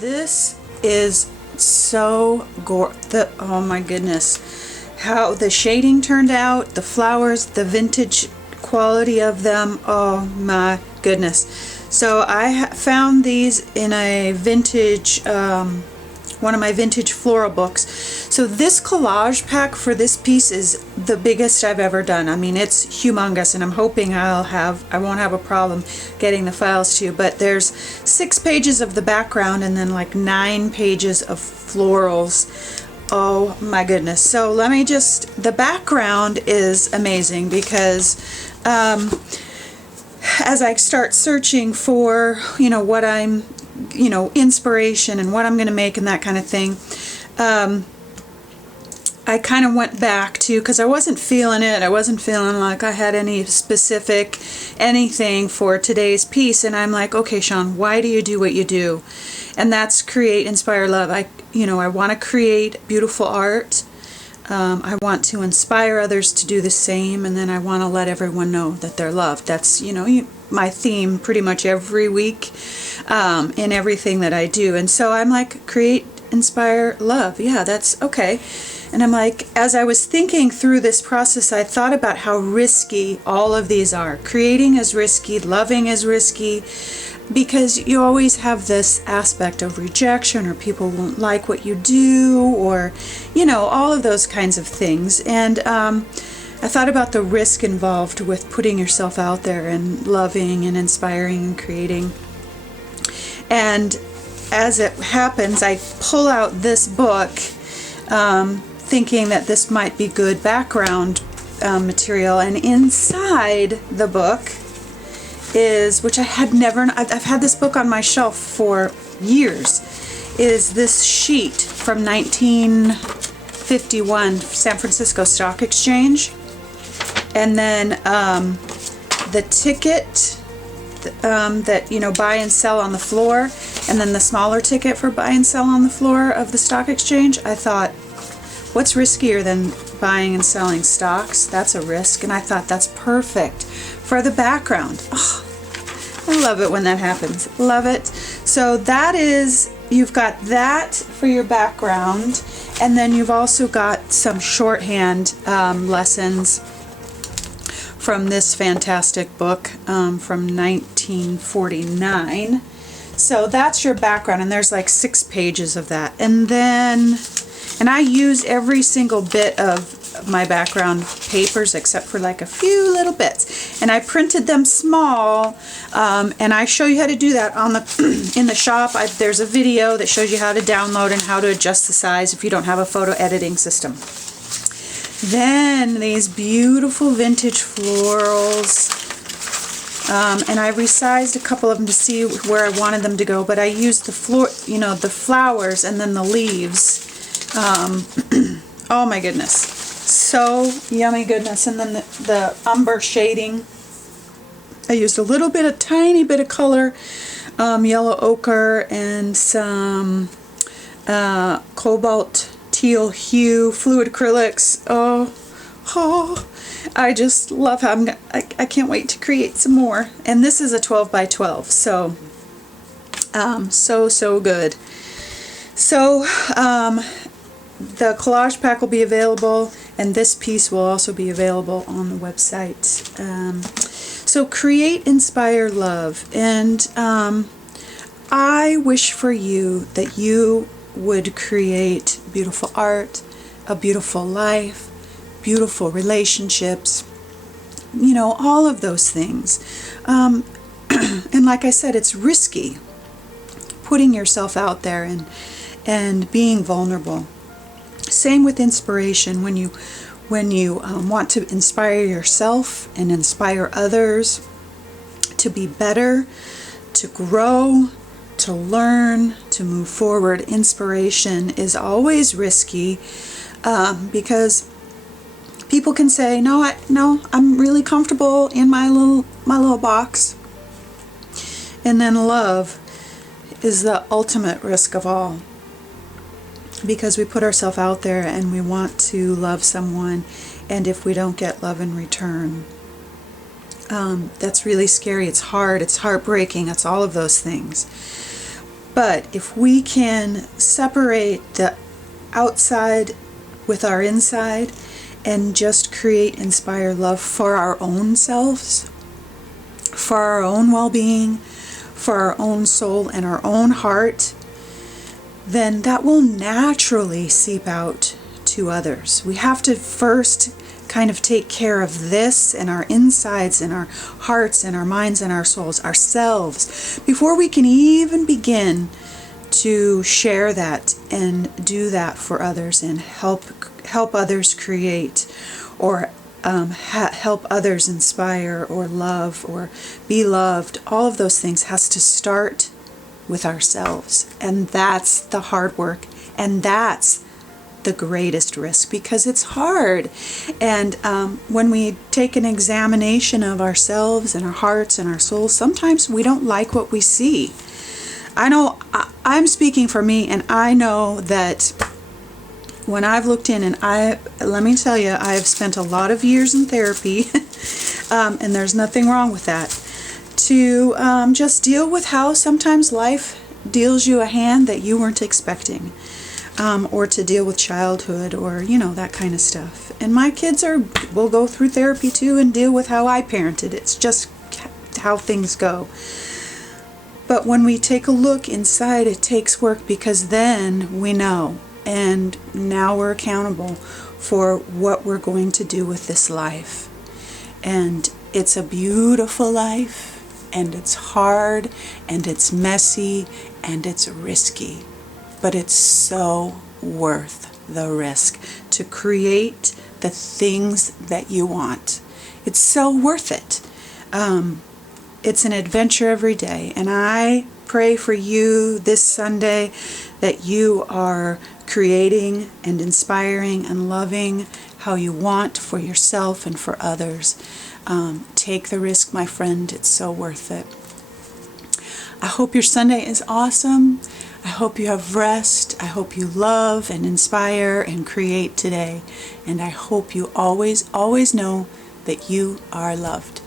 This is so oh my goodness, how the shading turned out, the flowers, the vintage quality of them, oh my goodness. So I found these in a vintage, one of my vintage floral books. So this collage pack for this piece is the biggest I've ever done. I mean, it's humongous, and I'm hoping I won't have a problem getting the files to you. But there's 6 pages of the background and then like 9 pages of florals. Oh my goodness. So let me the background is amazing because as I start searching for, what I'm, inspiration and what I'm going to make and that kind of thing, I kind of went back to, because I wasn't feeling it. I wasn't feeling like I had any specific anything for today's piece. And I'm like, okay, Shawn, why do you do what you do? And that's create, inspire, love. I want to create beautiful art. I want to inspire others to do the same, and then I want to let everyone know that they're loved. That's, my theme pretty much every week in everything that I do. And so I'm like, create, inspire, love. Yeah, that's okay. And I'm like, as I was thinking through this process, I thought about how risky all of these are. Creating is risky, loving is risky, because you always have this aspect of rejection, or people won't like what you do, or, all of those kinds of things. And I thought about the risk involved with putting yourself out there and loving and inspiring and creating. And as it happens, I pull out this book, thinking that this might be good background material, and inside the book is, which I've had this book on my shelf for years, is this sheet from 1951 San Francisco Stock Exchange, and then the ticket that buy and sell on the floor, and then the smaller ticket for buy and sell on the floor of the stock exchange. I thought, what's riskier than buying and selling stocks? That's a risk. And I thought that's perfect for the background. Oh, I love it when that happens. Love it. So that is, you've got that for your background, and then you've also got some shorthand lessons from this fantastic book from 1949. So that's your background, and there's like 6 pages of that. And I use every single bit of my background papers except for like a few little bits, and I printed them small, and I show you how to do that on the in the shop. There's a video that shows you how to download and how to adjust the size if you don't have a photo editing system. Then these beautiful vintage florals, and I resized a couple of them to see where I wanted them to go, but I used the the flowers and then the leaves. Oh my goodness, so yummy goodness. And then the umber shading, I used a tiny bit of color, yellow ochre, and some cobalt teal hue fluid acrylics. Oh, I just love how I can't wait to create some more. And this is a 12 by 12, so so good. So the collage pack will be available, and this piece will also be available on the website. So create, inspire, love. And I wish for you that you would create beautiful art, a beautiful life, beautiful relationships, all of those things. And like I said, it's risky putting yourself out there and being vulnerable. Same with inspiration. When you want to inspire yourself and inspire others to be better, to grow, to learn, to move forward, inspiration is always risky, because people can say, no, I'm really comfortable in my little box. And then love is the ultimate risk of all, because we put ourselves out there and we want to love someone, and if we don't get love in return, that's really scary. It's hard, it's heartbreaking, it's all of those things. But if we can separate the outside with our inside and just create, inspire love for our own selves, for our own well-being, for our own soul and our own heart, then that will naturally seep out to others. We have to first kind of take care of this and our insides and our hearts and our minds and our souls, ourselves, before we can even begin to share that and do that for others and help others create, or help others inspire or love or be loved. All of those things has to start with ourselves, and that's the hard work, and that's the greatest risk, because it's hard. And when we take an examination of ourselves and our hearts and our souls, sometimes we don't like what we see. I know I'm speaking for me, and I know that when I've looked in, and let me tell you, I've spent a lot of years in therapy, and there's nothing wrong with that, to just deal with how sometimes life deals you a hand that you weren't expecting, or to deal with childhood, or that kind of stuff. And my kids will go through therapy too and deal with how I parented. It's just how things go. But when we take a look inside, it takes work, because then we know. And now we're accountable for what we're going to do with this life. And it's a beautiful life, and it's hard, and it's messy, and it's risky. But it's so worth the risk to create the things that you want. It's so worth it. It's an adventure every day. And I pray for you this Sunday that you are creating and inspiring and loving how you want for yourself and for others. Take the risk, my friend. It's so worth it. I hope your Sunday is awesome. I hope you have rest. I hope you love and inspire and create today. And I hope you always, always know that you are loved.